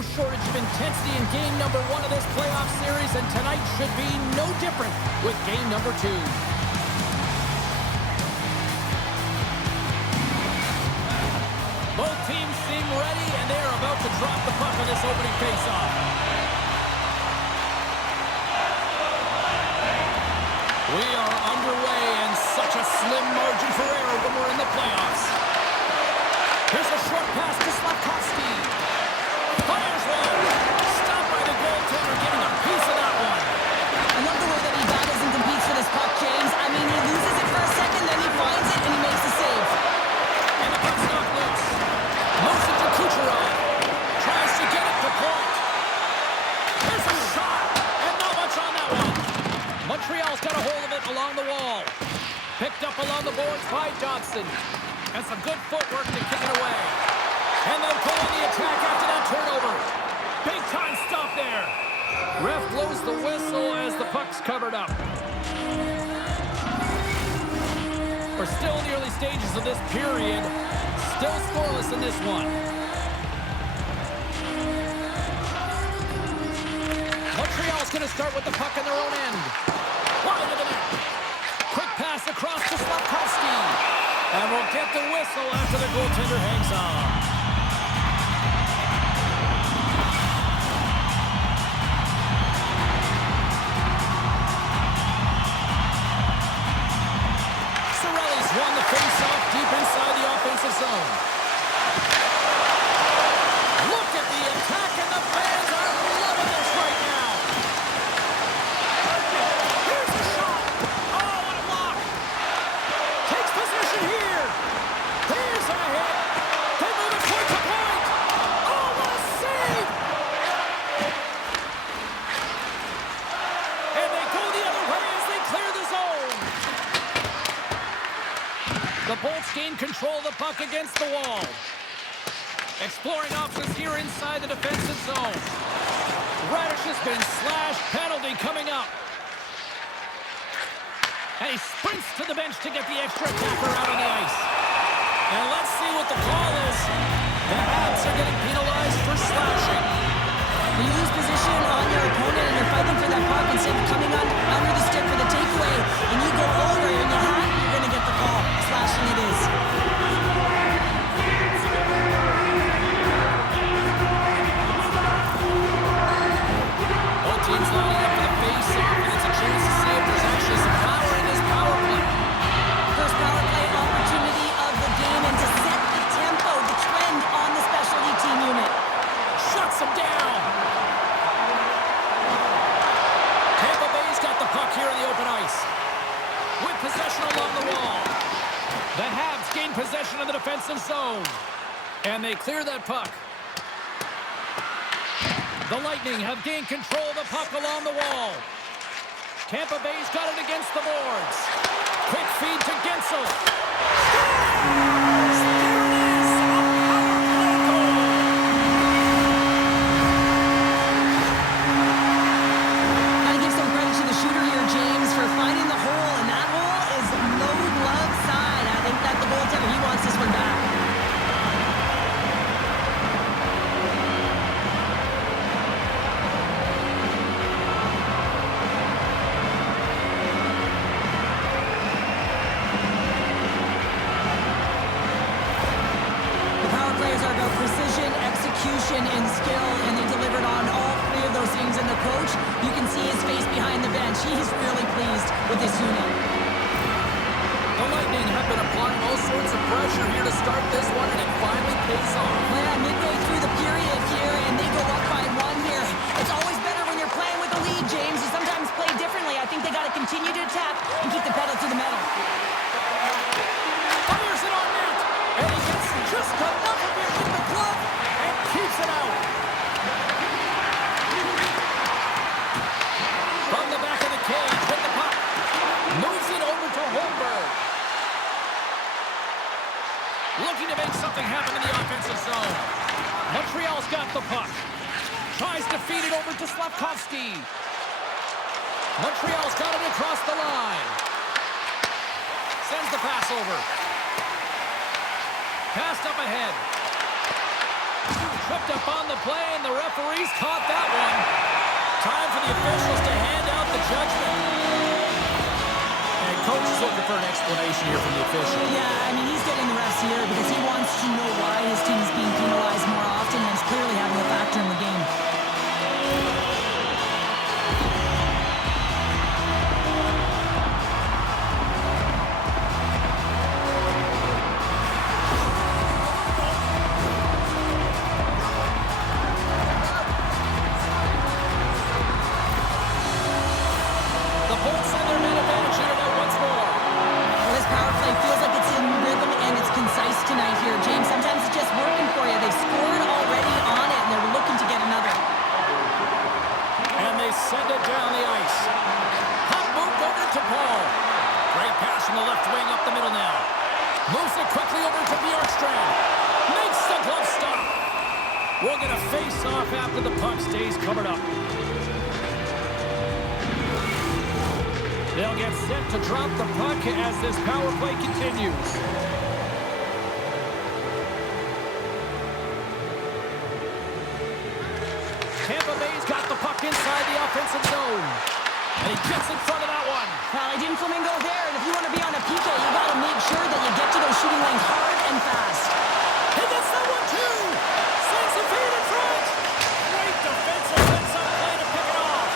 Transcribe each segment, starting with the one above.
no shortage of intensity in game number 1 of this playoff series, and tonight should be no different with game number 2. Both teams seem ready, and they are about to drop the puck on this opening faceoff. We are underway, and such a slim margin for error when we're in the playoffs. Here's a short pass to Slavkovsky. Fires one. Stopped by the goaltender, getting a piece of that one. I love the way that he battles and competes for this puck, James. I mean, he loses it for a second, then he finds it, and he makes the save. And the puck's knocked loose. Moves it to Kucherov. Tries to get it to point. There's a shot, and not much on that one. Montreal's got a hold of it along the wall. Picked up along the boards by Johnson. And some good footwork to kick it away. And they'll go on the attack after that turnover. Big time stop there. Ref blows the whistle as the puck's covered up. We're still in the early stages of this period. Still scoreless in this one. Montreal's going to start with the puck in their own end. Wide of the net. Quick pass across to Slavkovsky. And we'll get the whistle after the goaltender hangs on. Cirelli's won the face-off deep inside the offensive zone. Look at the attack, and the fans are loving this right now. Here's a shot. Oh, what a block. Takes position here. Here's a hit. They move it point to point. Oh, what a save. And they go the other way as they clear the zone. The Bolts gain control of the puck against the wall. Exploring options here inside the defensive zone. Radish has been slashed. Penalty coming up. And he sprints to the bench to get the extra attacker out on the ice. And let's see what the call is. The Habs are getting penalized for slashing. When you lose position on your opponent and you're fighting for that puck instead of coming under the stick for the takeaway, and you go over and you hat, you're going to get the call. Slashing it is. Both teams lining up for the face-off, and it's a chance to see if there's actually some power in this power play. First power play opportunity of the game, and to set the tempo, the trend on the specialty team unit. Shuts him down. Tampa Bay's got the puck here in the open ice. With possession along the wall. The Habs gain possession of the defensive zone. And they clear that puck. The Lightning have gained control of the puck along the wall. Tampa Bay's got it against the boards. Quick feed to Gensel. Gotta give some credit to the shooter here, James, for finding the hole, and that hole is no glove side. I think that the goaltender, he wants this one back. Precision, execution, and skill, and they delivered on all three of those things. And the coach, you can see his face behind the bench. He's really pleased with this unit. The Lightning have been applying all sorts of pressure here to start this one, and it finally pays off. Well, yeah, midway through the period here, and they go up by one here. It's always better when you're playing with the lead, James. You sometimes play differently. I think they got to continue to attack and keep the pedal to the metal. Fires it on net, and he gets just enough of it in the glove and keeps it out. From the back of the cage with the puck. Moves it over to Holmberg. Looking to make something happen in the offensive zone. Montreal's got the puck. Tries to feed it over to Slavkovsky. Montreal's got it across the line. Sends the pass over. Passed up ahead. tripped up on the play, and the referees caught that one. Time for the officials to hand out the judgment. And coach is looking for an explanation here from the official. Yeah, I mean, he's getting the refs here because he wants to know why his team is being penalized more often, and it's clearly having a factor in the game. Send it down the ice. Puck moved over to Paul. Great pass from the left wing up the middle now. Moves it quickly over to Bjorkstrand. Makes the glove stop. We'll get a face-off after the puck stays covered up. They'll get set to drop the puck as this power play continues. Tampa Bay's got the puck inside the offensive zone. And he gets in front of that one. Well, he didn't flamingo there, and if you want to be on a PK, you got to make sure that you get to those shooting lanes hard and fast. He gets that one, too. Sends the feed in front. Great defensive sets-up play to pick it off.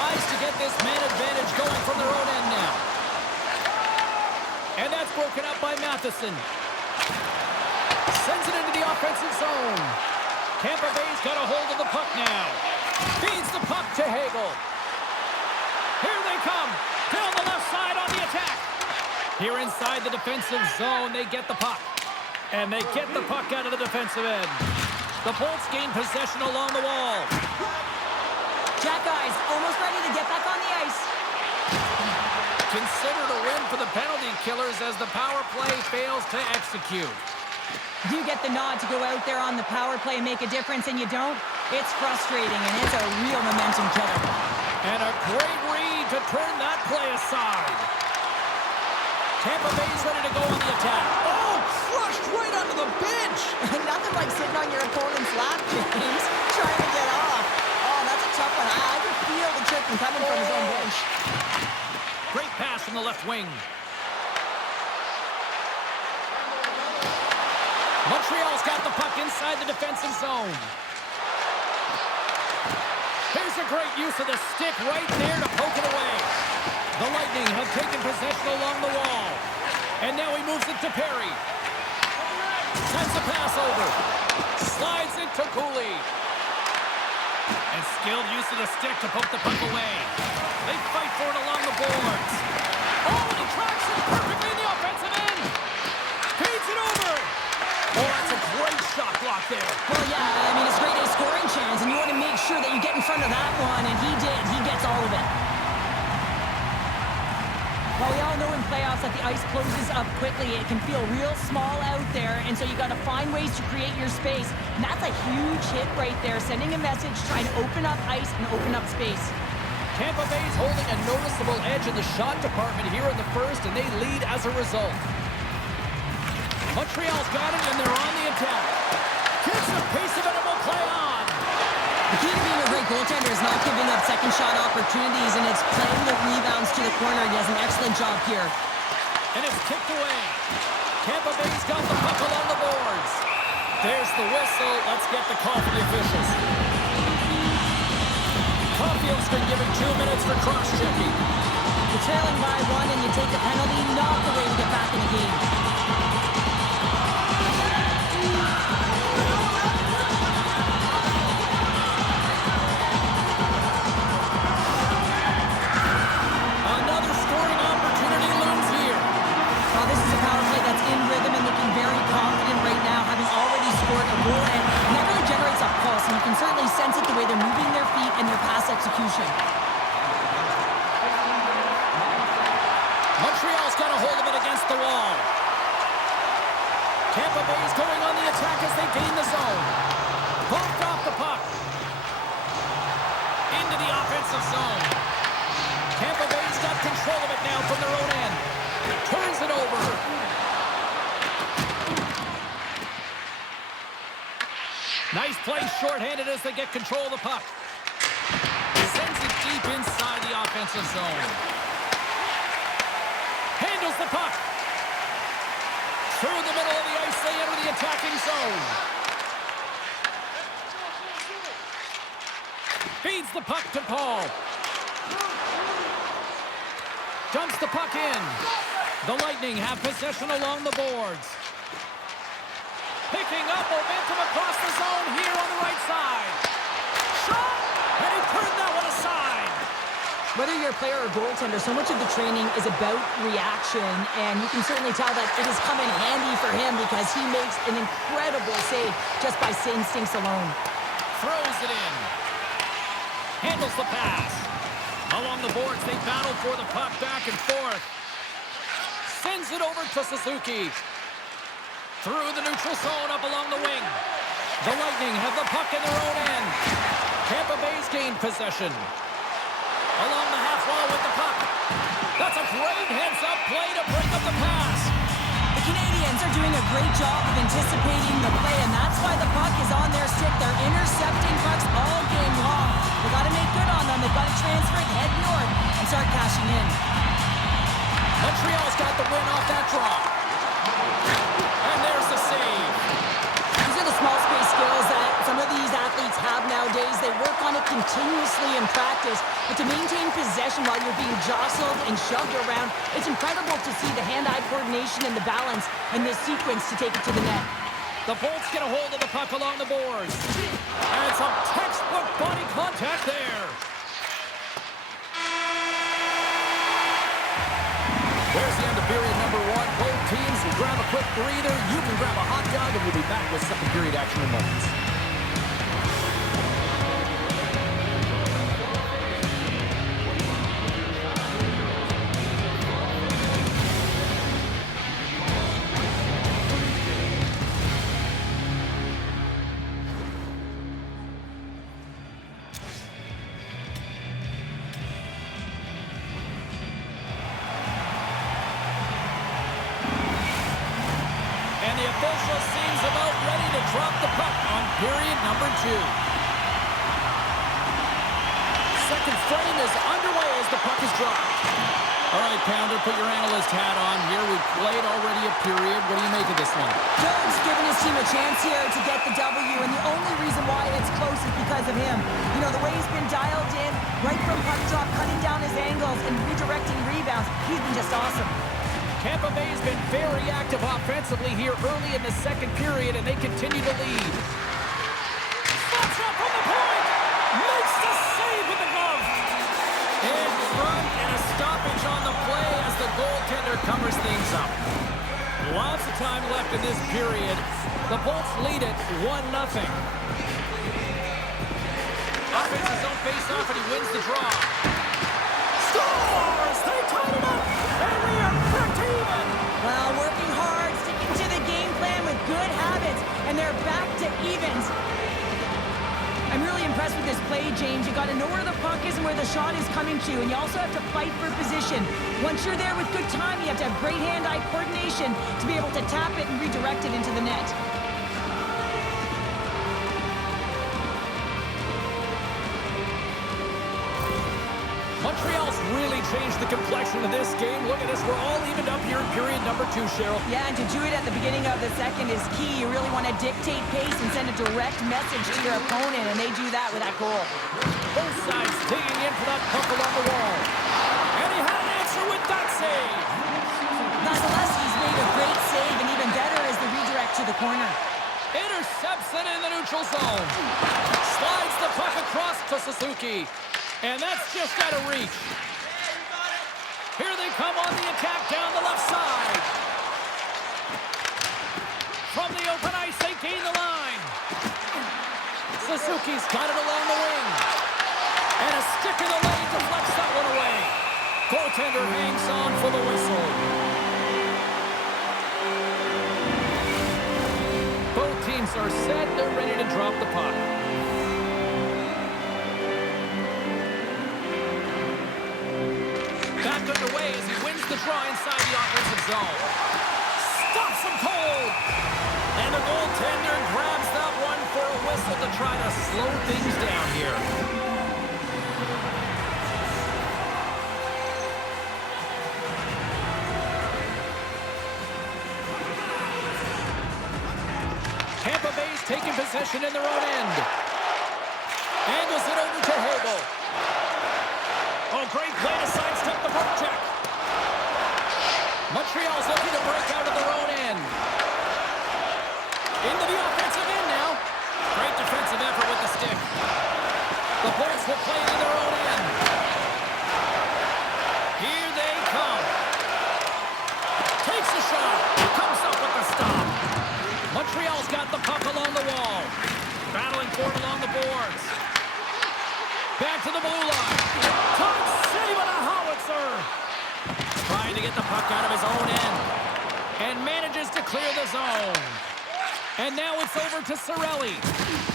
Tries to get this man advantage going from their own end now. And that's broken up by Matheson. Sends it into the offensive zone. Tampa Bay's got a hold of the puck now. Feeds the puck to Hagel. Here they come. Down the left side on the attack. Here inside the defensive zone, they get the puck. And they get the puck out of the defensive end. The Bolts gain possession along the wall. Jack Eyes almost ready to get back on the ice. Considered a win for the penalty killers as the power play fails to execute. You get the nod to go out there on the power play and make a difference, and you don't? It's frustrating, and it's a real momentum killer. And a great read to turn that play aside. Tampa Bay's ready to go on the attack. Oh, crushed right onto the bench. Nothing like sitting on your opponent's lap, James, trying to get off. Oh, that's a tough one. I can feel the chicken coming from his own bench. Great pass from the left wing. Montreal's got the puck inside the defensive zone. Here's a great use of the stick right there to poke it away. The Lightning have taken possession along the wall. And now he moves it to Perry. Sends the pass over. Slides into Cooley. And skilled use of the stick to poke the puck away. They fight for it along the boards. Oh, and he tracks it perfectly in the offensive end. Feeds it over. Oh, that's a great shot block there. Well, yeah, I mean, it's a great scoring chance, and you want to make sure that you get in front of that one, and he did. He gets all of it. Well, we all know in playoffs that the ice closes up quickly. It can feel real small out there, and so you got to find ways to create your space. And that's a huge hit right there, sending a message, trying to open up ice and open up space. Tampa Bay's holding a noticeable edge in the shot department here in the first, and they lead as a result. Montreal's got it, and they're on the attack. Gets the pace of it, and will play on. The key to being a great goaltender is not giving up second shot opportunities, and it's playing the rebounds to the corner. He does an excellent job here. And it's kicked away. Tampa Bay's got the puck along the boards. There's the whistle. Let's get the call from the officials. Caulfield's been given 2 minutes for cross-checking. You're trailing by one, and you take a penalty. Not the way to get back in the game. Another scoring opportunity looms here. Well, this is a power play that's in rhythm and looking very confident right now, having already scored a goal, and that really generates a pulse, and you can certainly sense it the way they're moving their feet and their pass execution. Montreal's got a hold of it against the wall. Tampa Bay's going on the attack as they gain the zone. Bumped off the puck. Into the offensive zone. Tampa Bay's got control of it now from their own end. Turns it over. Nice play shorthanded as they get control of the puck. Sends it deep inside the offensive zone. Handles the puck. Through the middle of the ice, they enter the attacking zone. Feeds the puck to Paul. Dumps the puck in. The Lightning have possession along the boards. Picking up momentum across the zone here on the right side. Shot! And he turned that one aside. Whether you're a player or goaltender, so much of the training is about reaction, and you can certainly tell that it has come in handy for him because he makes an incredible save just by instincts alone. Throws it in. Handles the pass. Along the boards, they battle for the puck back and forth. Sends it over to Suzuki. Through the neutral zone up along the wing. The Lightning have the puck in their own end. Tampa Bay's gained possession. Along the half wall with the puck. That's a great heads-up play to break up the pass. The Canadiens are doing a great job of anticipating the play, and that's why the puck is on their stick. They're intercepting pucks all game long. They've got to make good on them. They've got to transfer it, head north, and start cashing in. Montreal's got the win off that draw. And there's the save. These are the small space skills that some of these athletes have nowadays. They work on it continuously in practice, but to maintain possession while you're being jostled and shoved around, it's incredible to see the hand-eye coordination and the balance in this sequence to take it to the net. The Bolts get a hold of the puck along the boards. And some textbook body contact there. There's the end of period number one. Both teams will grab a quick breather. You can grab a hot dog, and we'll be back with second period action in moments. And the official seems about ready to drop the puck on period number two. Second frame is underway as the puck is dropped. All right, Pounder, put your analyst hat on here. We've played already a period. What do you make of this one? Jones giving his team a chance here to get the W, and the only reason why it's close is because of him. You know, the way he's been dialed in, right from puck drop, cutting down his angles and redirecting rebounds, he's been just awesome. Tampa Bay has been very active offensively here early in the second period, and they continue to lead. Stops up from the point! Makes the save with the glove! In front, and a stoppage on the play as the goaltender covers things up. Lots of time left in this period. The Bolts lead it 1-0. Offenses don't face off, and he wins the draw. Scores! They tied it up! And we are back even! Well, working hard, sticking to the game plan with good habits, and they're back to evens. I'm really impressed with this play, James. You got to know where the puck is and where the shot is coming to, and you also have to fight for position. Once you're there with good time, you have to have great hand-eye coordination to be able to tap it and redirect it into the net. Montreal's really changed the complexion of this game. Look at this. We're all evened up here in period number two, Cheryl. Yeah, and to do it at the beginning of the second is key. You really want to dictate pace and send a direct message to your opponent, and they do that with that goal. Both sides digging in for that puck along the wall. And he had an answer with that save. Vasilevsky's made a great save, and even better is the redirect to the corner. Intercepts it in the neutral zone. Slides the puck across to Suzuki. And that's just out of reach. Here they come on the attack down the left side. From the open ice, they gain the line. Suzuki's got it along the wing. And a stick in the lane deflects that one away. Goaltender hangs on for the whistle. Both teams are set. They're ready to drop the puck. Back underway as he wins the draw inside the offensive zone. stops him cold. And the goaltender grabs that one for a whistle to try to slow things down here. Tampa Bay's taking possession in their own end. Angles it over to Hobo. Oh, great play to sidestep the poke check. Montreal's looking to break out of their own end. Into the offensive end now. Great defensive effort with the stick. The Bolts will play into their own end. Here they come. Takes a shot. Comes up with the stop. Montreal's got the puck along the wall. Battling for it along the boards. Back to the blue line. Touch save on a howitzer. Trying to get the puck out of his own end. And manages to clear the zone. And now it's over to Cirelli.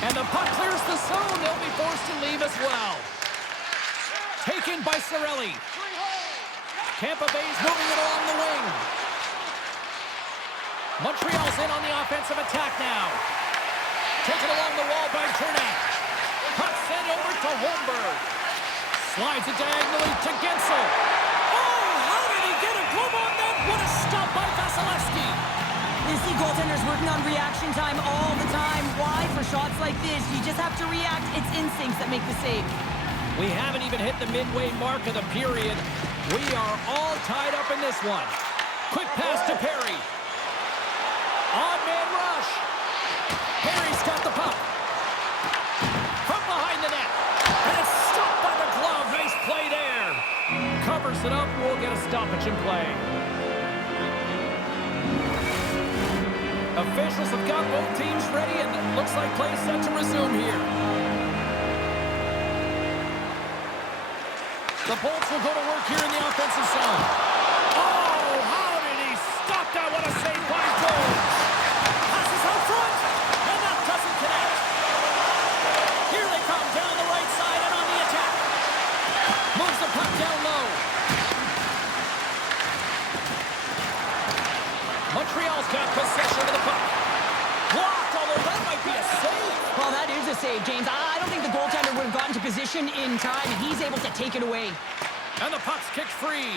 And the puck clears the zone. They'll be forced to leave as well. Taken by Cirelli. Tampa Bay's moving it along the wing. Montreal's in on the offensive attack now. Taken along the wall by Turnak. Puck sent over to Holmberg. Slides it diagonally to Gensel. Oh, how did he get a glove on that? What a stop by Vasilevsky. You see goaltenders working on reaction time all the time. Why? For shots like this, you just have to react. It's instincts that make the save. We haven't even hit the midway mark of the period. We are all tied up in this one. Quick pass to Perry. On-man rush. Perry's got the puck. From behind the net. And it's stopped by the glove. Nice play there. Covers it up. We'll get a stoppage in play. Officials have got both teams ready, and it looks like play set to resume here. The Bolts will go to work here in the offensive zone. Oh, how did he stop that? What a save by Jones. Passes out front, and that doesn't connect. Here they come down the right side and on the attack. Moves the puck down low. Montreal's got possession of the puck. Blocked, although that might be a save. Well, that is a save, James. I don't think the goaltender would have gotten to position in time, and he's able to take it away. And the puck's kicked free.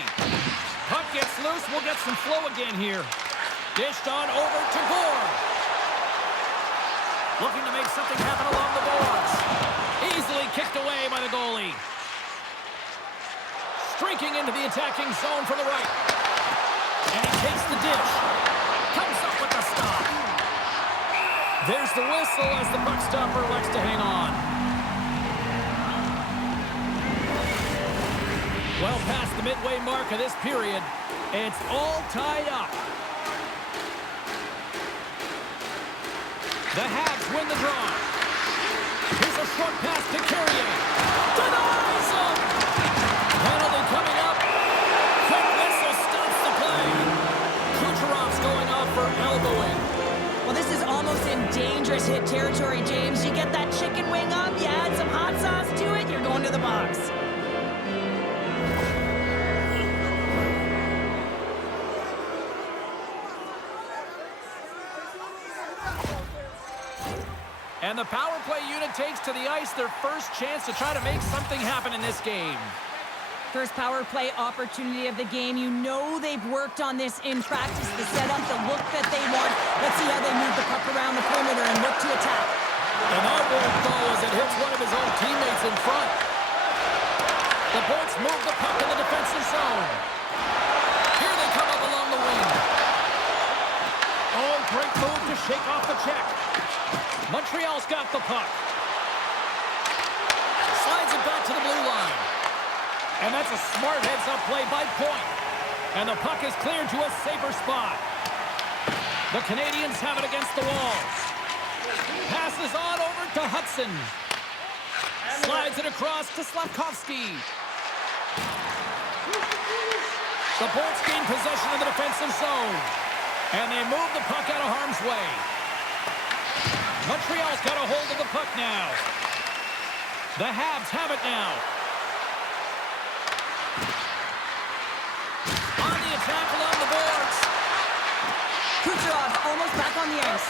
Puck gets loose. We'll get some flow again here. Dished on over to Gore. Looking to make something happen along the boards. Easily kicked away by the goalie. Streaking into the attacking zone from the right. And he takes the dish. Comes up with the stop. There's the whistle as the puck stopper likes to hang on. Well past the midway mark of this period, it's all tied up. The Habs win the draw. Here's a short pass to Carrier. Denies him! Penalty coming up. Quick whistle stops the play. Kucherov's going off for elbowing. Well, this is almost in dangerous hit territory, James. You get that chicken wing up, you add some hot sauce to it, you're going to the box. And the power play unit takes to the ice their first chance to try to make something happen in this game. First power play opportunity of the game. You know they've worked on this in practice, the setup, the look that they want. Let's see how they move the puck around the perimeter and look to attack. And that won't go as it hits one of his own teammates in front. The Bolts move the puck in the defensive zone. Here they come up along the wing. Oh, great move to shake off the check. Montreal's got the puck. Slides it back to the blue line. And that's a smart heads-up play by Point. And the puck is cleared to a safer spot. The Canadiens have it against the walls. Passes on over to Hudson. Slides it across to Slavkovsky. The Bolts gain possession of the defensive zone. And they move the puck out of harm's way. Montreal's got a hold of the puck now. The Habs have it now. On the attack along the boards. Kucherov almost back on the ice.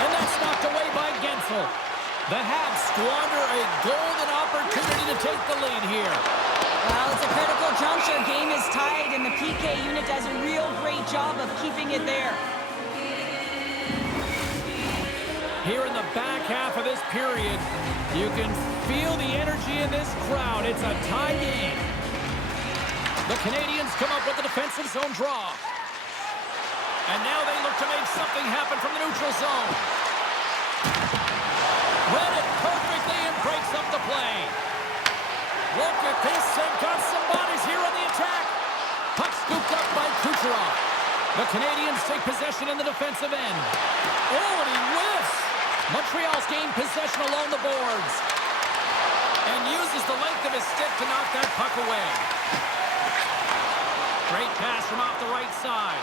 And that's knocked away by Gensel. The Habs squander a golden opportunity to take the lead here. Well, it's a critical juncture. Game is tied, and the PK unit does a real great job of keeping it there. Here in the back half of this period, you can feel the energy in this crowd. It's a tie game. The Canadiens come up with the defensive zone draw. And now they look to make something happen from the neutral zone. Read it perfectly and breaks up the play. Look at this. They've got some bodies here on the attack. Puck scooped up by Kucherov. The Canadiens take possession in the defensive end. Oh, and he whiffs. Montreal's gained possession along the boards. And uses the length of his stick to knock that puck away. Great pass from off the right side.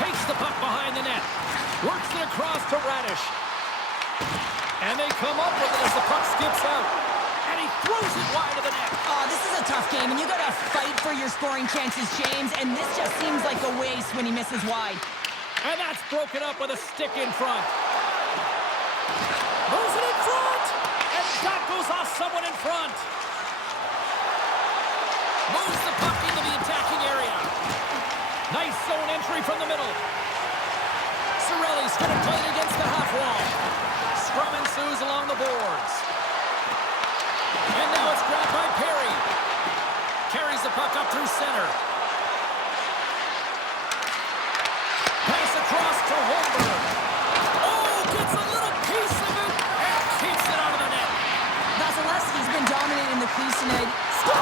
Takes the puck behind the net. Works it across to Radish. And they come up with it as the puck skips out. And he throws it wide of the net. Oh, this is a tough game, and you got to fight for your scoring chances, James. And this just seems like a waste when he misses wide. And that's broken up with a stick in front. Moves it in front. And that goes off someone in front. Moves the puck into the attacking area. Nice zone entry from the middle. Cirelli's going to play it against the half wall. Scrum ensues along the boards. And now it's grabbed by Perry. Carries the puck up through center. Pass across to Holmberg. Oh, gets a little piece of it and keeps it out of the net. Vasilevsky's been dominant in the crease tonight. Oh,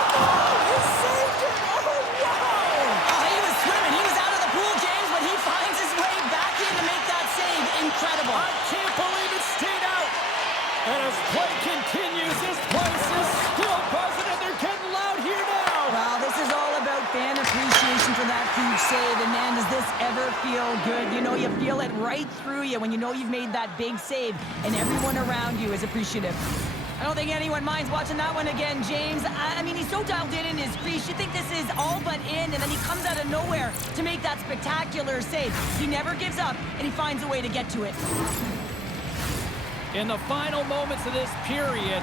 he saved it! Oh, wow! Oh, he was swimming. He was out of the pool, James, but he finds his way back in to make that save. Incredible. I can't believe it stayed out. And as play continues, this place is still buzzing, and they're getting loud here now. Well, this is all about fan appreciation for that huge save. And, man, does this ever feel good? You know, you feel it right through you when you know you've made that big save, and everyone around you is appreciative. I don't think anyone minds watching that one again, James. I mean, he's so dialed in his crease. You think this is all but in, and then he comes out of nowhere to make that spectacular save. He never gives up, and he finds a way to get to it. In the final moments of this period,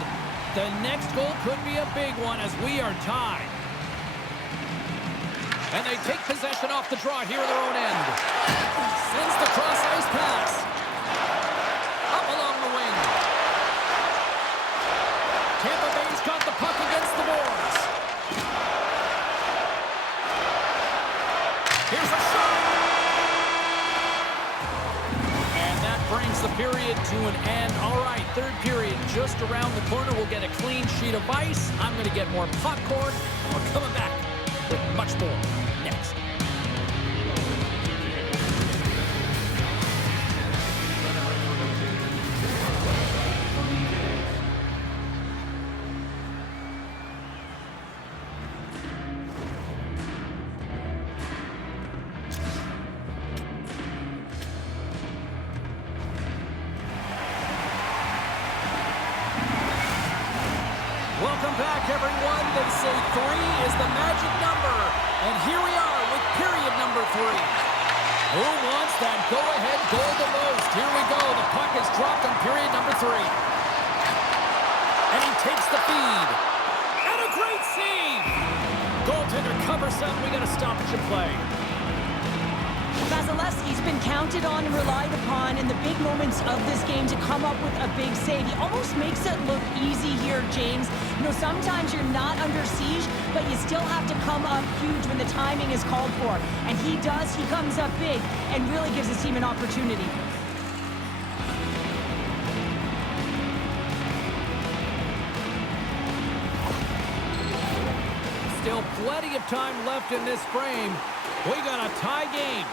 the next goal could be a big one as we are tied. And they take possession off the draw here in their own end. Sends the cross-ice pass. Up along the wing. Tampa Bay's got the puck against the boards. Here's a shot. And that brings the period to an end. All right, third period just around the corner. We'll get a clean sheet of ice. I'm going to get more popcorn. We're coming back with much more next. Welcome back, everyone. They say 3 is the magic number. And here we are with period number 3. Who wants that go-ahead goal the most? Here we go. The puck is dropped on period number 3. And he takes the feed. And a great save. Goaltender covers up. We got a stoppage in play. Vasilevsky's been counted on and relied upon in the big moments of this game to come up with a big save. He almost makes it look easy here, James. You know, sometimes you're not under siege, but you still have to come up huge when the timing is called for. And he does. He comes up big and really gives his team an opportunity. Still plenty of time left in this frame. We got a tie game.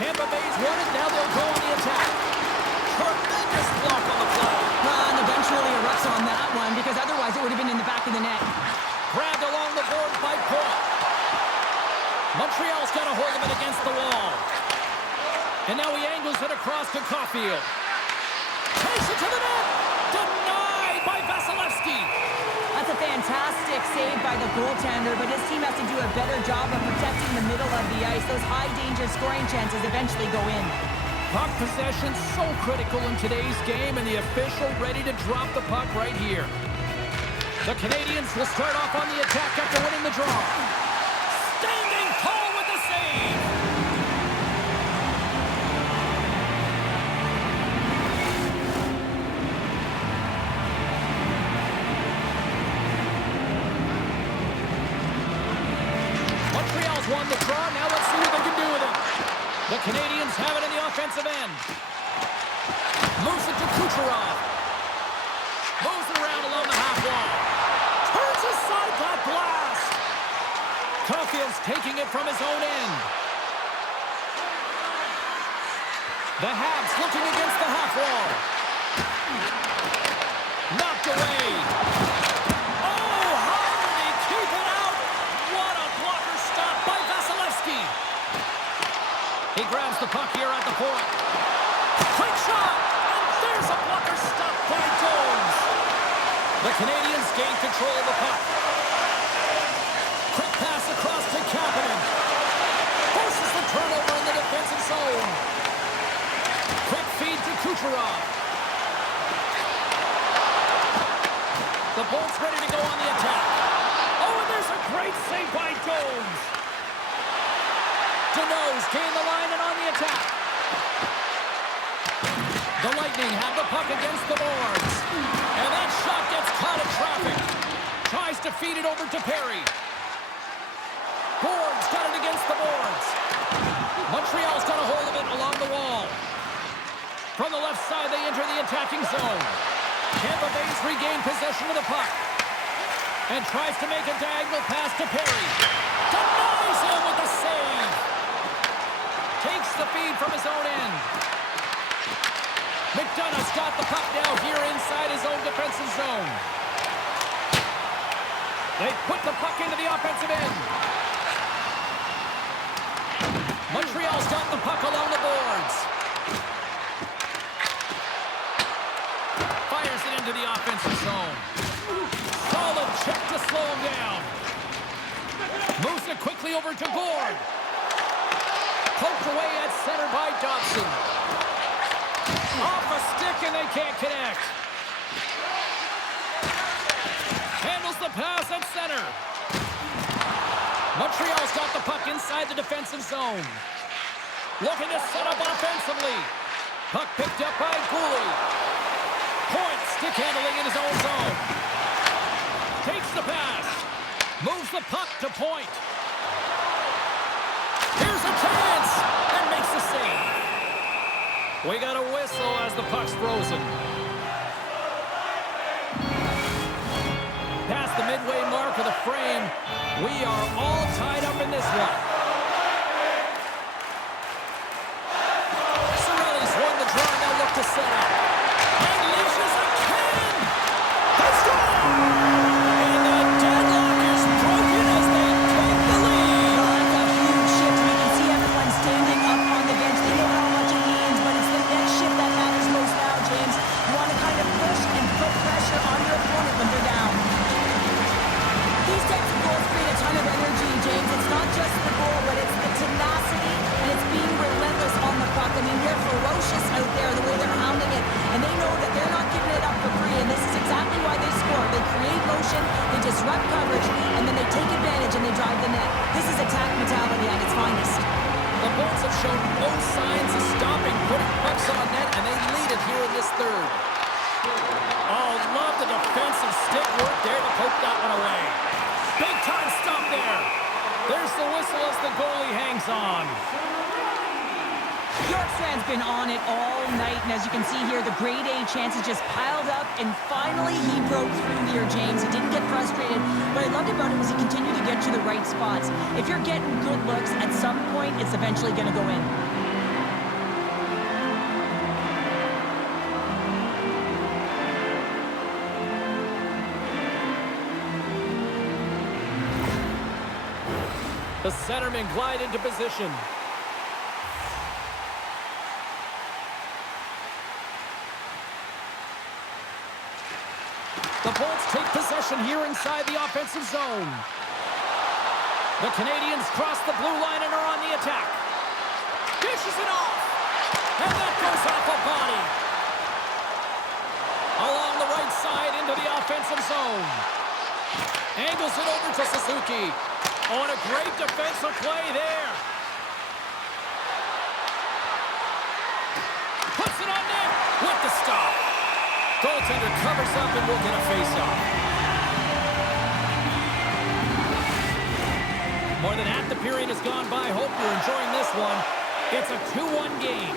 Tampa Bay's won it. Now they'll go on the attack. Tremendous block on the play. Well, and the bench really erupts on that one because otherwise it would have been in the back of the net. Grabbed along the board by Point. Montreal's got a hold of it against the wall. And now he angles it across to Caulfield. Takes it to the net. Denied by Vasilevsky. fantastic save by the goaltender, but his team has to do a better job of protecting the middle of the ice. Those high-danger scoring chances eventually go in. Puck possession so critical in today's game, and the official ready to drop the puck right here. The Canadiens will start off on the attack after winning the draw. Standing tall with the save. Montreal's won the draw. Now let's see what they can do with it. The Canadiens have it in the offensive end. Moves it to Kucherov. Moves it around along the half wall. Turns aside that blast. Caulfield's taking it from his own end. The Habs looking against the half wall. Knocked away. Oh, how did he keep it out? What a blocker stop by Vasilevsky. He grabs the puck here at the point. Quick shot! And there's a blocker stop by Jones. The Canadiens gain control of the puck. Quick pass across to Kapanen. Forces the turnover in the defensive zone. Quick feed to Kucherov. The Bolts ready to go on the attack. Oh, and there's a great save by Jones. Denos gain the line and on the attack. The Lightning have the puck against the boards. And that shot gets caught in traffic. Tries to feed it over to Perry. Boards got it against the boards. Montreal's got a hold of it along the wall. From the left side, they enter the attacking zone. Tampa Bay's regained possession of the puck. And tries to make a diagonal pass to Perry. Denies him with the save. Takes the feed from his own end. McDonough's got the puck now here inside his own defensive zone. They put the puck into the offensive end. Montreal's got the puck along the boards. Fires it into the offensive zone. Solid check to slow him down. Moves it quickly over to Gord. Poked away at center by Dobson. Off a stick and they can't connect. Handles the pass at center. Montreal's got the puck inside the defensive zone. Looking to set up offensively. Puck picked up by Gooley. Point stick handling in his own zone. Takes the pass. Moves the puck to point. Here's a chance. And makes the save. We got a whistle as the puck's frozen. Past the midway mark of the frame, we are all tied up in this one. Cirelli's won the draw, now look to set up. And leashes a cannon! They score! And the deadlock is broken as they take the lead. Oh, that's a huge shift. You can see everyone standing up on the bench. They know how much it means, but it's the next shift that matters most now, James. You want to kind of push and put pressure on your opponent when they're down. These types of goals create a ton of energy, James. It's not just the goal, but it's the tenacity and it's being relentless on the puck. I mean, they're ferocious out there the way they're hounding it, and they know that they're not giving it up for free, and this is exactly why they score. They create motion, they disrupt coverage, and then they take advantage and they drive the net. This is attack mentality at its finest. The Bolts have shown no signs of stopping, putting pucks on net, and they lead it here in this third. Oh, love the defensive stick work there to poke that one away. Big time stop there. There's the whistle as the goalie hangs on. Yorkstrand's been on it all night, and as you can see here, the grade A chances just piled up, and finally he broke through here, James. He didn't get frustrated. What I loved about it was he continued to get to the right spots. If you're getting good looks, at some point, it's eventually going to go in. The centermen glide into position. The Bolts take possession here inside the offensive zone. The Canadiens cross the blue line and are on the attack. Dishes it off. And that goes off a body. Along the right side into the offensive zone. Angles it over to Suzuki. Oh, and a great defensive play there. Puts it on net with the stop. Goaltender covers up and will get a face-off. More than half the period has gone by. Hope you're enjoying this one. It's a 2-1 game.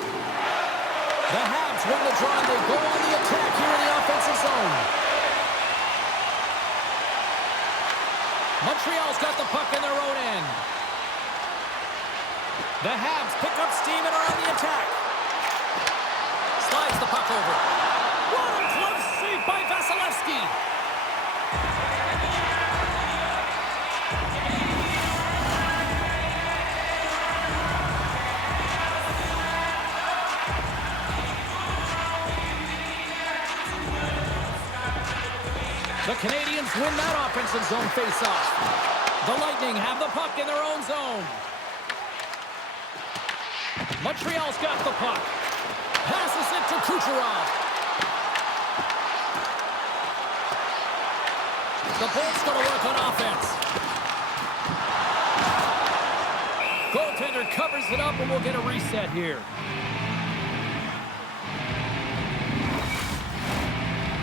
The Habs win the draw and they go on the attack here in the offensive zone. Montreal's got the puck in their own end. The Habs pick up steam and are on the attack. Slides the puck over. What a close save by Vasilevsky. The Canadiens win that offensive zone face-off. The Lightning have the puck in their own zone. Montreal's got the puck. Passes it to Kucherov. The Bolts going to work on offense. Goaltender covers it up and we'll get a reset here.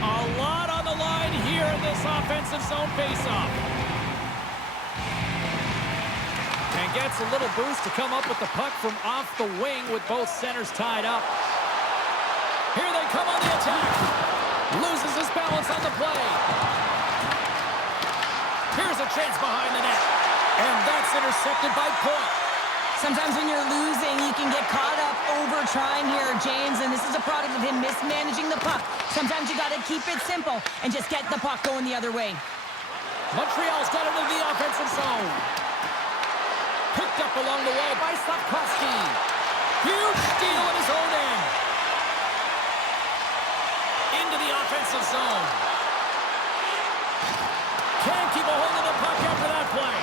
A lot on the line here in this offensive zone faceoff. And gets a little boost to come up with the puck from off the wing with both centers tied up. Here they come on the attack. Loses his balance on the play. Here's a chance behind the net. And that's intercepted by Point. Sometimes when you're losing, you can get caught up over trying here, James, and this is a product of him mismanaging the puck. Sometimes you got to keep it simple and just get the puck going the other way. Montreal's got it in the offensive zone. Picked up along the wall by Slavkovsky. Huge steal in his own end. Into the offensive zone. Can't keep a hold of the puck after that play.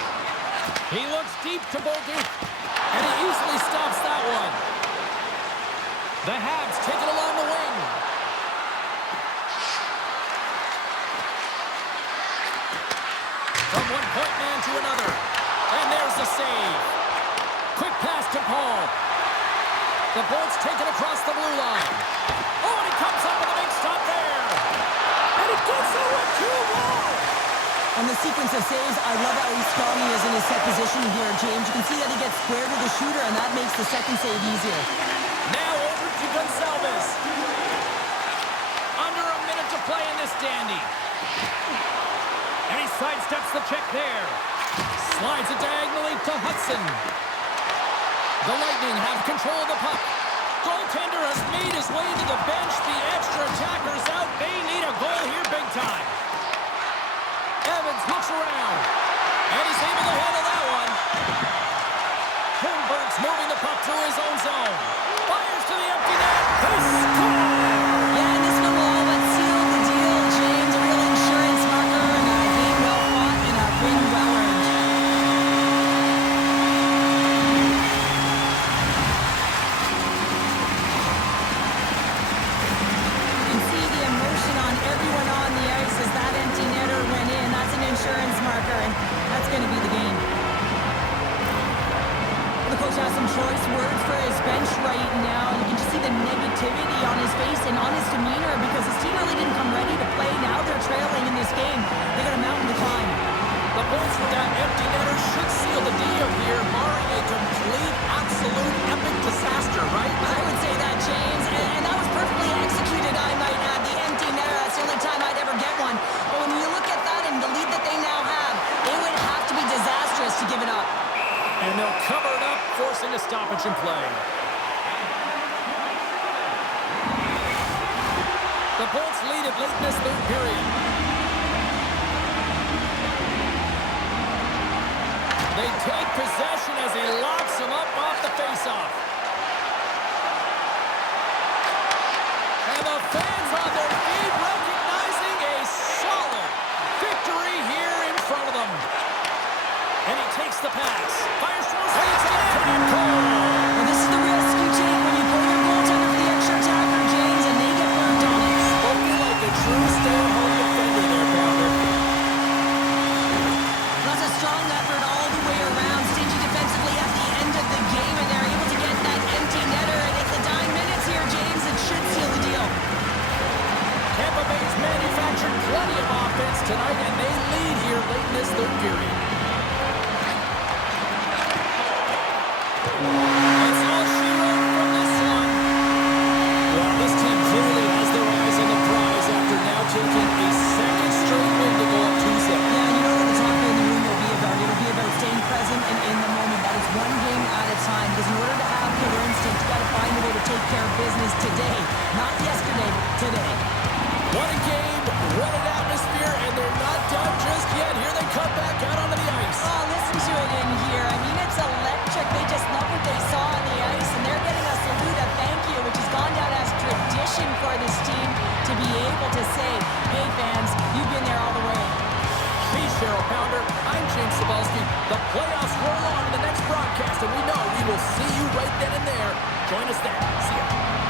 He looks deep to Bolduc. And he easily stops that one. The Habs take it along the wing. From one point man to another. And there's the save. Quick pass to Paul. The Bolts take it across the blue line. Oh, and he comes up with a big stop there. And he gets it with 2-1. On the sequence of saves, I love how strong he is in his set position here, James. You can see that he gets square to the shooter, and that makes the second save easier. Now over to Gonsalves. Under a minute to play in this dandy. And he sidesteps the check there. Slides it diagonally to Hudson. The Lightning have control of the puck. Goaltender has made his way to the bench. The extra attacker's out. They need a goal here big time. Evans looks around, and he's able to handle that one. Holmberg's moving the puck through his own zone. Fires to the empty net. They score! Yeah, and this one will all but seal the deal, James. A real insurance marker, and a game well fought, and a win well earned. You can see the emotion on everyone on the ice as that empty netter went in. That's an insurance marker, and that's going to be the game. The coach has some choice words for his bench right now. You can just see the negativity on his face and on his demeanor because his team really didn't come ready to play. Now they're trailing in this game. They got a mountain to climb. The Bolts with that empty netter should seal the deal here, barring a complete, absolute, epic disaster, right? I would say that, James, and that was perfectly executed, I might add. The empty netter, that's the only time I'd ever get one. But when you look at that and the lead that they now have, it would have to be disastrous to give it up. And they'll cover it up, forcing a stoppage in play. The Bolts lead it late in this third period. They take possession as he locks him up off the faceoff. And the fans on their feet recognizing a solid third period. That's all she wrote from this one. Well, this team clearly has their eyes on the prize after now taking a second straight win to go up 2-0. Yeah, and you know what the talk in the room will be about? It'll be about staying present and in the moment. That is one game at a time. Because in order to have killer instinct, you got to find a way to take care of business today. Not yesterday, today. What a game, what an atmosphere, and they're not done just yet. Here they come back out onto the ice. Oh, listen to it in here. I mean, it's electric. They just love what they saw on the ice, and they're getting a salute, a thank you, which has gone down as tradition for this team to be able to say, hey, fans, you've been there all the way. She's Cheryl Pounder. I'm James Cebulski. The playoffs roll on to the next broadcast, and we know we will see you right then and there. Join us then. See ya.